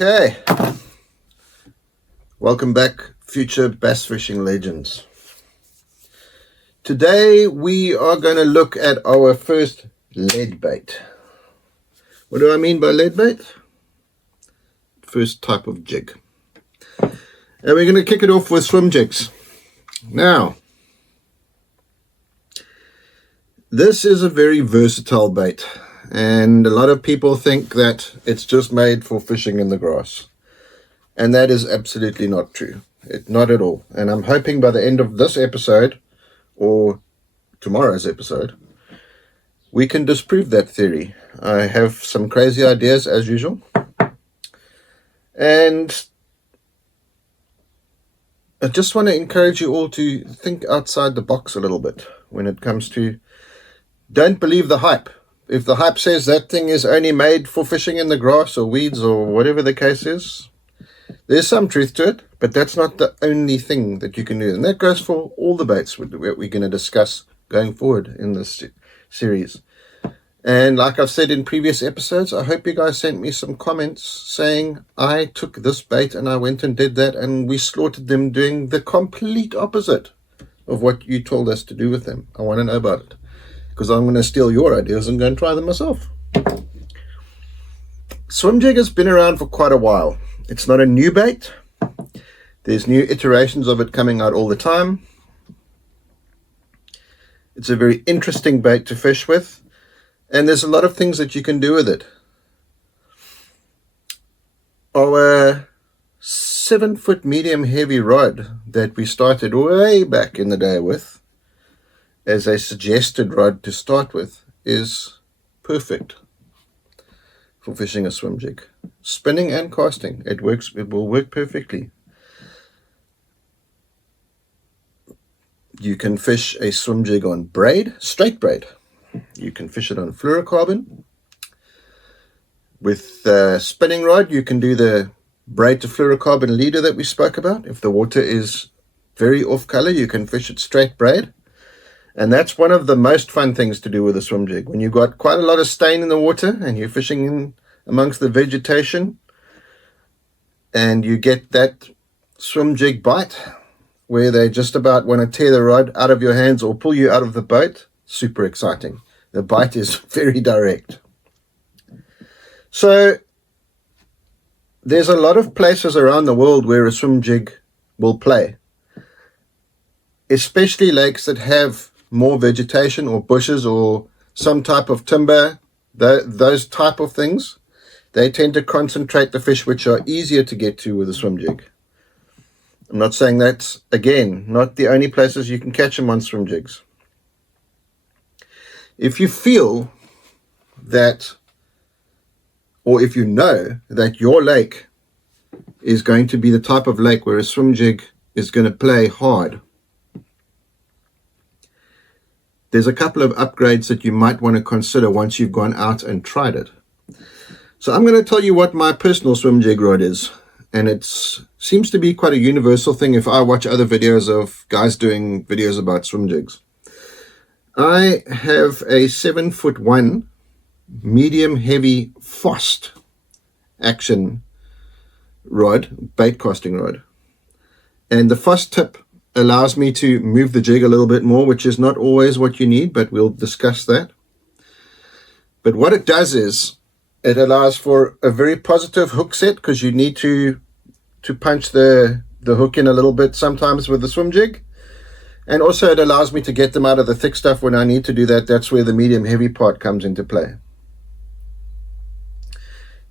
Okay, welcome back, future bass fishing legends. Today we are going to look at our first lead bait. What do I mean by lead bait? First type of jig. And we're going to kick it off with swim jigs. Now, this is a very versatile bait, and a lot of people think that it's just made for fishing in the grass. And that is absolutely not true. Not at all. And I'm hoping by the end of this episode, or tomorrow's episode, we can disprove that theory. I have some crazy ideas as usual. And I just want to encourage you all to think outside the box a little bit when it comes to, don't believe the hype. If the hype says that thing is only made for fishing in the grass or weeds or whatever the case is, there's some truth to it, but that's not the only thing that you can do. And that goes for all the baits we're going to discuss going forward in this series. And like I've said in previous episodes, I hope you guys sent me some comments saying I took this bait and I went and did that and we slaughtered them doing the complete opposite of what you told us to do with them. I want to know about it, because I'm going to steal your ideas and go and try them myself. Swim jig has been around for quite a while. It's not a new bait. There's new iterations of it coming out all the time. It's a very interesting bait to fish with, and there's a lot of things that you can do with it. Our 7-foot medium heavy rod that we started way back in the day with, as a suggested rod to start with, is perfect for fishing a swim jig. Spinning and casting, it works. It will work perfectly. You can fish a swim jig on braid, straight braid. You can fish it on fluorocarbon. With spinning rod, you can do the braid to fluorocarbon leader that we spoke about. If the water is very off color, you can fish it straight braid. And that's one of the most fun things to do with a swim jig. When you've got quite a lot of stain in the water and you're fishing in amongst the vegetation and you get that swim jig bite where they just about want to tear the rod out of your hands or pull you out of the boat, super exciting. The bite is very direct. So there's a lot of places around the world where a swim jig will play, especially lakes that have more vegetation or bushes or some type of timber, those type of things. They tend to concentrate the fish which are easier to get to with a swim jig. I'm not saying that's, again, not the only places you can catch them on swim jigs. If you feel that, or if you know that your lake is going to be the type of lake where a swim jig is going to play hard, there's a couple of upgrades that you might want to consider once you've gone out and tried it. So I'm going to tell you what my personal swim jig rod is. And it seems to be quite a universal thing if I watch other videos of guys doing videos about swim jigs. I have a 7'1" medium heavy Fost action rod, bait casting rod. And the Fost tip allows me to move the jig a little bit more, which is not always what you need, but we'll discuss that. But what it does is it allows for a very positive hook set, because you need to punch the hook in a little bit sometimes with the swim jig. And also it allows me to get them out of the thick stuff when I need to do that. That's where the medium heavy part comes into play.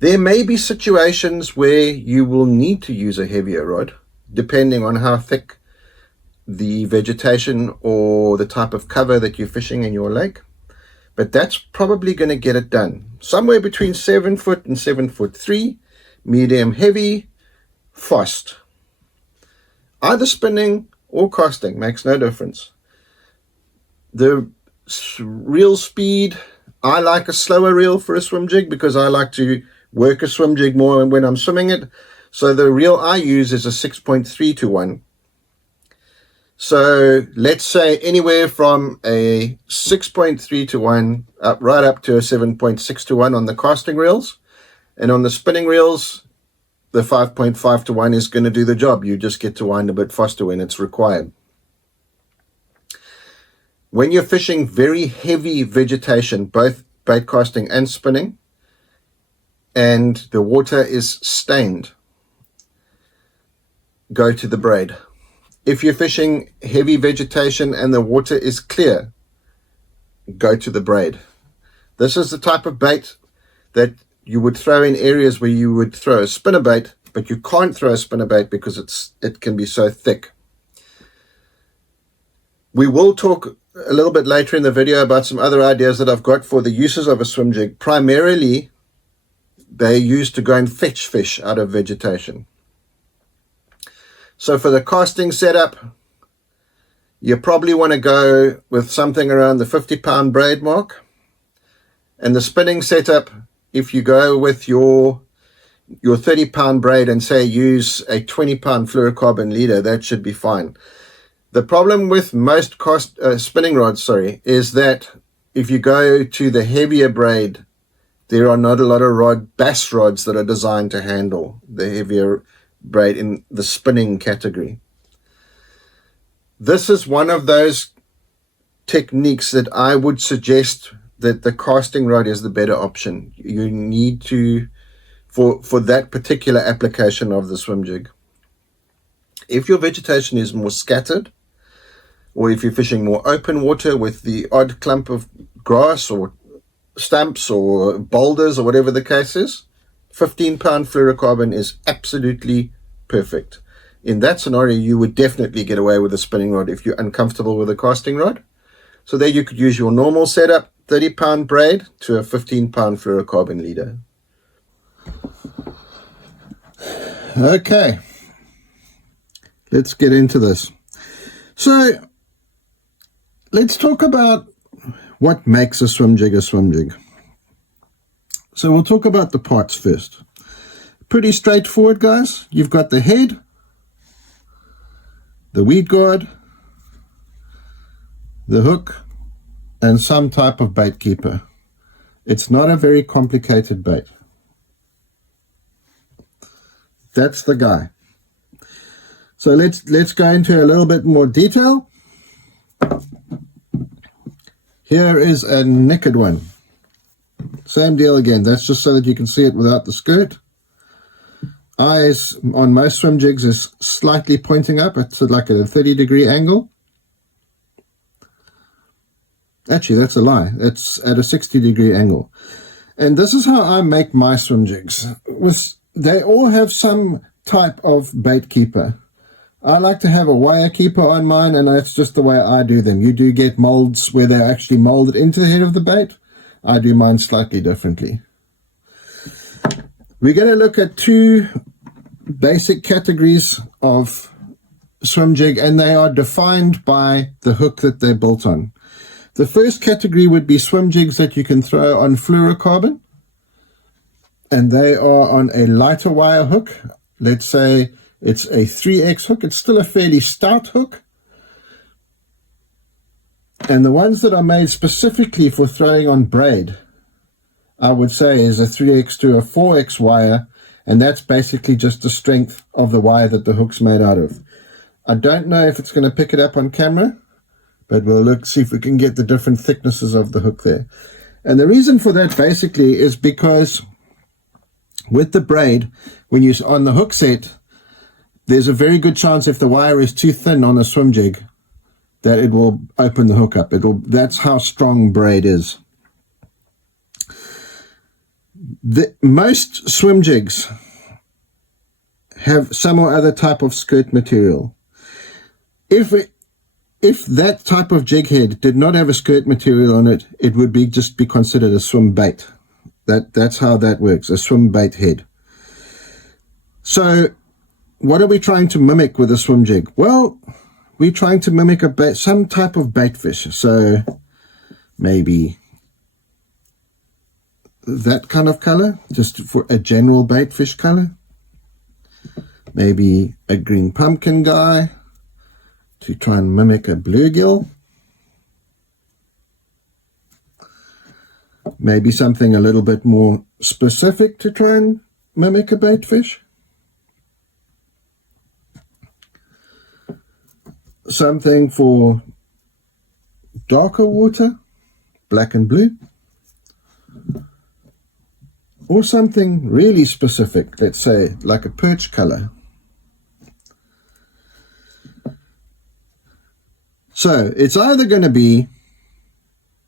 There may be situations where you will need to use a heavier rod, depending on how thick the vegetation or the type of cover that you're fishing in your lake. But that's probably going to get it done. Somewhere between 7 foot and 7'3", medium heavy, Fost. Either spinning or casting, makes no difference. The reel speed, I like a slower reel for a swim jig because I like to work a swim jig more when I'm swimming it. So the reel I use is a 6.3 to 1. So let's say anywhere from a 6.3 to 1 right up to a 7.6 to 1 on the casting reels. And on the spinning reels, the 5.5 to 1 is going to do the job. You just get to wind a bit faster when it's required. When you're fishing very heavy vegetation, both bait casting and spinning, and the water is stained, go to the braid. If you're fishing heavy vegetation and the water is clear, go to the braid. This is the type of bait that you would throw in areas where you would throw a spinnerbait, but you can't throw a spinnerbait because it can be so thick. We will talk a little bit later in the video about some other ideas that I've got for the uses of a swim jig. Primarily, they're used to go and fetch fish out of vegetation. So for the casting setup, you probably want to go with something around the 50-pound braid mark. And the spinning setup, if you go with your 30-pound braid and say use a 20-pound fluorocarbon leader, that should be fine. The problem with most spinning rods, is that if you go to the heavier braid, there are not a lot of bass rods that are designed to handle the heavier braid in the spinning category. This is one of those techniques that I would suggest that the casting rod is the better option. You need to, for that particular application of the swim jig. If your vegetation is more scattered, or if you're fishing more open water with the odd clump of grass or stumps or boulders or whatever the case is, 15-pound fluorocarbon is absolutely perfect. In that scenario, you would definitely get away with a spinning rod if you're uncomfortable with a casting rod. So there you could use your normal setup, 30-pound braid to a 15-pound fluorocarbon leader. Okay, let's get into this. So let's talk about what makes a swim jig a swim jig. So we'll talk about the parts first. Pretty straightforward, guys. You've got the head, the weed guard, the hook, and some type of bait keeper. It's not a very complicated bait. That's the guy. So let's go into a little bit more detail. Here is a naked one. Same deal again. That's just so that you can see it without the skirt. Eyes on most swim jigs is slightly pointing up. It's like at a 30-degree angle. Actually, that's a lie. It's at a 60-degree angle. And this is how I make my swim jigs. They all have some type of bait keeper. I like to have a wire keeper on mine, and that's just the way I do them. You do get molds where they're actually molded into the head of the bait. I do mine slightly differently. We're going to look at two basic categories of swim jig, and they are defined by the hook that they're built on. The first category would be swim jigs that you can throw on fluorocarbon, and they are on a lighter wire hook. Let's say it's a 3X hook. It's still a fairly stout hook. And the ones that are made specifically for throwing on braid, I would say, is a 3X to a 4X wire, and that's basically just the strength of the wire that the hook's made out of. I don't know if it's going to pick it up on camera, but we'll see if we can get the different thicknesses of the hook there. And the reason for that basically is because with the braid, when you're on the hook set, there's a very good chance if the wire is too thin on a swim jig that it will open the hook up. That's how strong braid is. Most swim jigs have some or other type of skirt material. If that type of jig head did not have a skirt material on it, it would just be considered a swim bait. That's how that works, a swim bait head. So what are we trying to mimic with a swim jig? Well, we're trying to mimic some type of bait fish. So maybe that kind of color, just for a general bait fish color. Maybe a green pumpkin guy to try and mimic a bluegill. Maybe something a little bit more specific to try and mimic a bait fish. something for darker water, black and blue, or something really specific, let's say like a perch color. So it's either going to be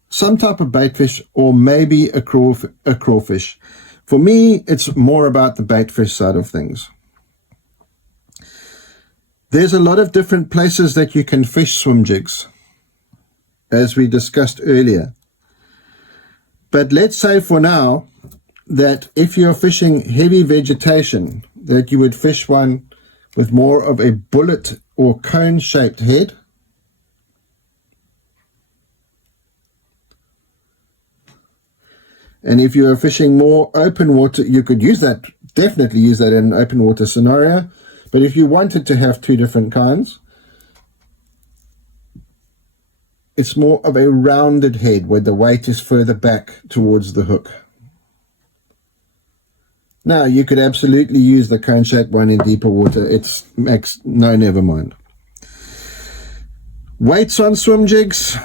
some type of baitfish or maybe a crawfish. For me, it's more about the baitfish side of things. There's a lot of different places that you can fish swim jigs, as we discussed earlier. But let's say for now that if you're fishing heavy vegetation, that you would fish one with more of a bullet or cone-shaped head. And if you are fishing more open water, you could use that, definitely use that in an open water scenario. But if you wanted to have two different kinds, it's more of a rounded head where the weight is further back towards the hook. Now, you could absolutely use the cone-shaped one in deeper water. It's no, never mind. Weights on swim jigs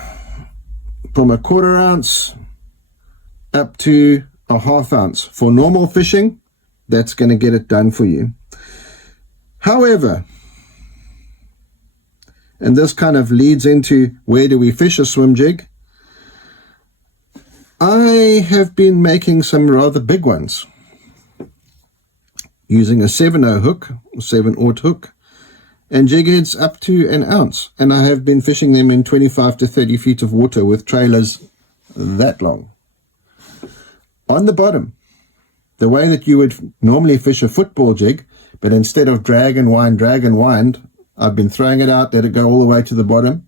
from a 1/4 ounce up to a 1/2 ounce. For normal fishing, that's going to get it done for you. However, and this kind of leads into where do we fish a swim jig, I have been making some rather big ones using a 7/0 hook, 7/0 hook, and jig heads up to an ounce. And I have been fishing them in 25 to 30 feet of water with trailers that long. On the bottom, the way that you would normally fish a football jig, but instead of drag and wind, I've been throwing it out, let it go all the way to the bottom,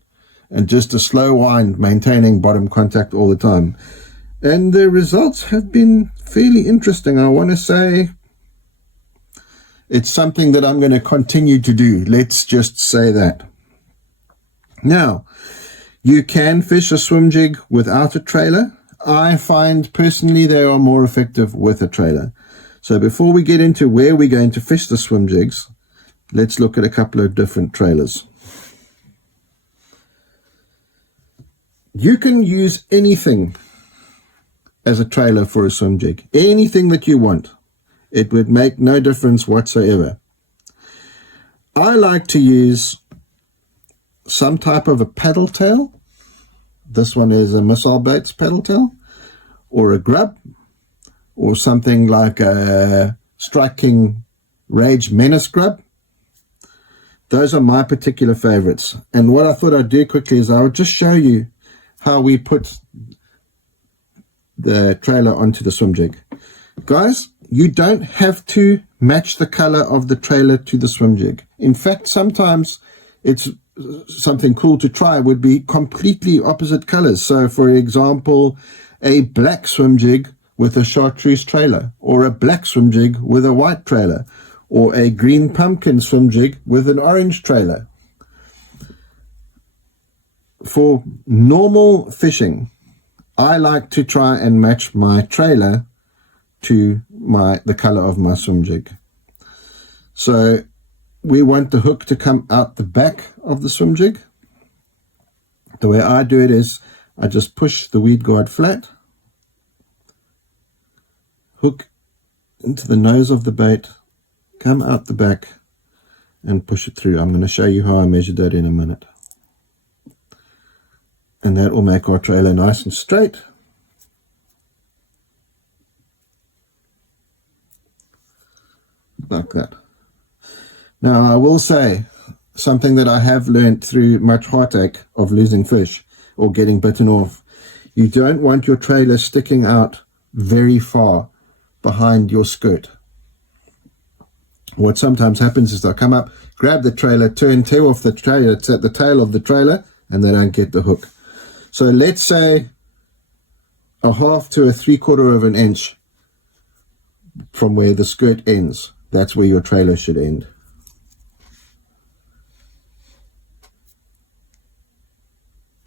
and just a slow wind, maintaining bottom contact all the time. And the results have been fairly interesting. I want to say it's something that I'm going to continue to do. Let's just say that. Now, you can fish a swim jig without a trailer. I find personally they are more effective with a trailer. So before we get into where we're going to fish the swim jigs, let's look at a couple of different trailers. You can use anything as a trailer for a swim jig. Anything that you want. It would make no difference whatsoever. I like to use some type of a paddle tail. This one is a missile baits paddle tail, or a grub, or something like a Strike King Rage Menace grub. Those are my particular favorites. And what I thought I'd do quickly is I would just show you how we put the trailer onto the swim jig. Guys, you don't have to match the color of the trailer to the swim jig. In fact, sometimes it's something cool to try would be completely opposite colors. So for example, a black swim jig with a chartreuse trailer, or a black swim jig with a white trailer, or a green pumpkin swim jig with an orange trailer. For normal fishing, I like to try and match my trailer to the color of my swim jig. So we want the hook to come out the back of the swim jig. The way I do it is I just push the weed guard flat, hook into the nose of the bait, come out the back and push it through. I'm going to show you how I measured that in a minute. And that will make our trailer nice and straight. Like that. Now I will say something that I have learned through much heartache of losing fish or getting bitten off. You don't want your trailer sticking out very far behind your skirt. What sometimes happens is they'll come up, grab the trailer, tear off the trailer, it's at the tail of the trailer, and they don't get the hook. So let's say a 1/2 to a 3/4 of an inch from where the skirt ends. That's where your trailer should end.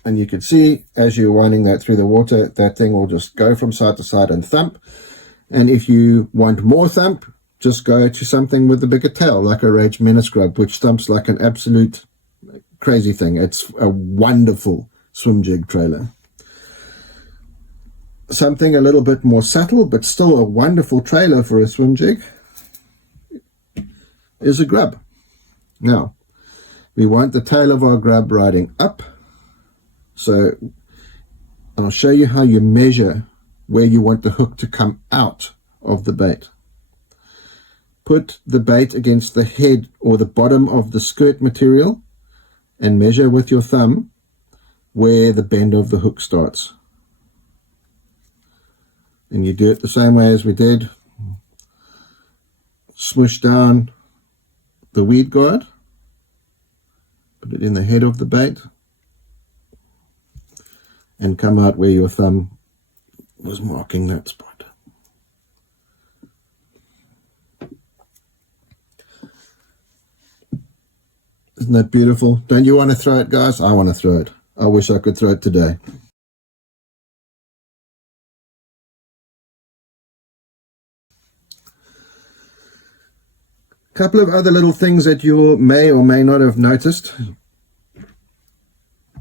And you can see as you're winding that through the water, that thing will just go from side to side and thump. And if you want more thump, just go to something with a bigger tail, like a Rage Menace grub, which thumps like an absolute crazy thing. It's a wonderful swim jig trailer. Something a little bit more subtle, but still a wonderful trailer for a swim jig, is a grub. Now, we want the tail of our grub riding up. So I'll show you how you measure where you want the hook to come out of the bait. Put the bait against the head or the bottom of the skirt material and measure with your thumb where the bend of the hook starts. And you do it the same way as we did. Smush down the weed guard, put it in the head of the bait, and come out where your thumb was marking that spot. Isn't that beautiful? Don't you want to throw it, guys? I want to throw it. I wish I could throw it today. Couple of other little things that you may or may not have noticed.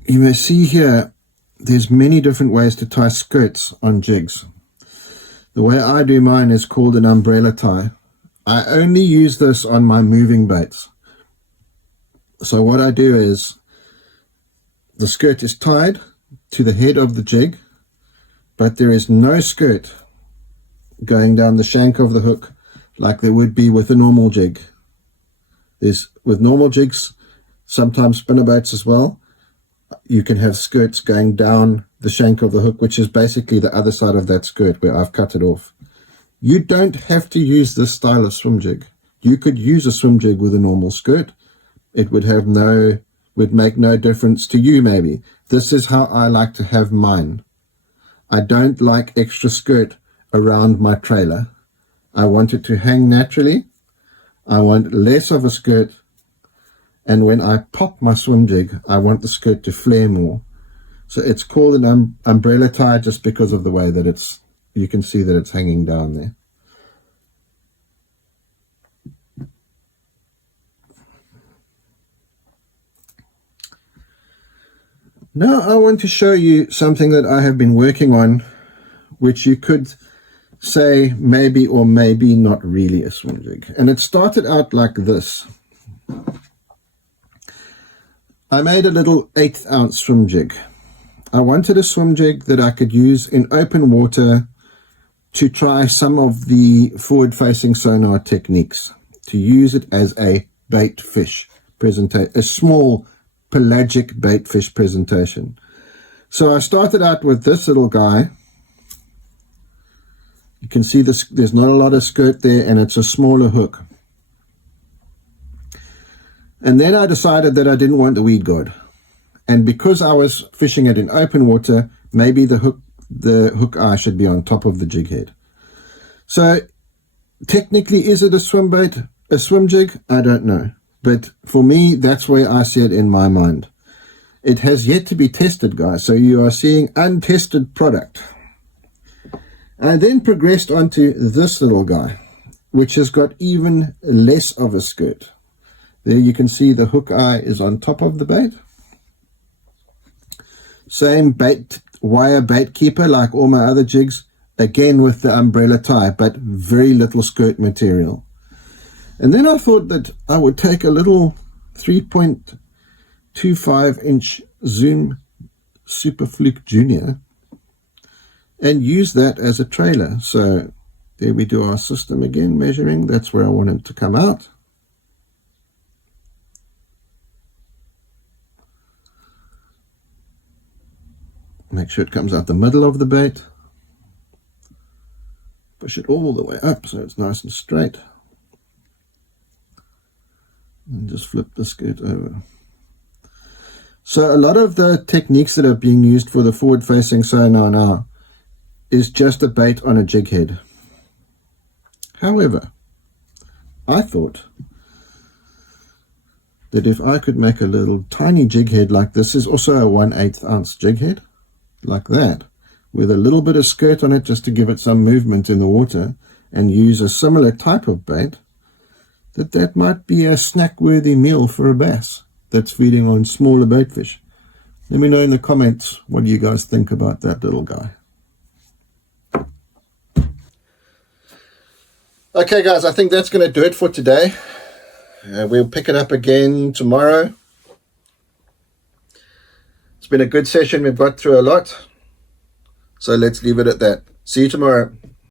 You may see here there's many different ways to tie skirts on jigs. The way I do mine is called an umbrella tie. I only use this on my moving baits. So what I do is the skirt is tied to the head of the jig, but there is no skirt going down the shank of the hook like there would be with a normal jig. With normal jigs, sometimes spinnerbaits as well, you can have skirts going down the shank of the hook, which is basically the other side of that skirt where I've cut it off. You don't have to use this style of swim jig. You could use a swim jig with a normal skirt. It would make no difference to you maybe. This is how I like to have mine. I don't like extra skirt around my trailer. I want it to hang naturally. I want less of a skirt, and when I pop my swim jig, I want the skirt to flare more. So it's called an umbrella tie just because of the way that you can see that it's hanging down there. Now I want to show you something that I have been working on, which you could say maybe or maybe not really a swim jig. And it started out like this. I made a little 1/8 ounce swim jig. I wanted a swim jig that I could use in open water to try some of the forward-facing sonar techniques, to use it as a bait fish presentation, a small pelagic bait fish presentation. So I started out with this little guy. You can see this, there's not a lot of skirt there, and it's a smaller hook. And then I decided that I didn't want the weed guard. And because I was fishing it in open water, maybe the hook eye should be on top of the jig head. So technically, is it a swim bait, a swim jig? I don't know. But for me, that's where I see it in my mind. It has yet to be tested, guys. So you are seeing untested product. I then progressed onto this little guy, which has got even less of a skirt. There you can see the hook eye is on top of the bait. Same bait, wire bait keeper like all my other jigs, again with the umbrella tie, but very little skirt material. And then I thought that I would take a little 3.25 inch Zoom Super Fluke Junior and use that as a trailer. So there we do our system again, measuring. That's where I want it to come out. Make sure it comes out the middle of the bait. Push it all the way up so it's nice and straight. And just flip the skirt over. So a lot of the techniques that are being used for the forward-facing sonar now is just a bait on a jig head. However, I thought that if I could make a little tiny jig head like this, is also a 1/8 ounce jig head, like that, with a little bit of skirt on it just to give it some movement in the water, and use a similar type of bait, that might be a snack-worthy meal for a bass. that's feeding on smaller baitfish. Let me know in the comments what you guys think about that little guy. Okay guys, I think that's going to do it for today. We'll pick it up again tomorrow. It's been a good session. We've got through a lot. So let's leave it at that. See you tomorrow.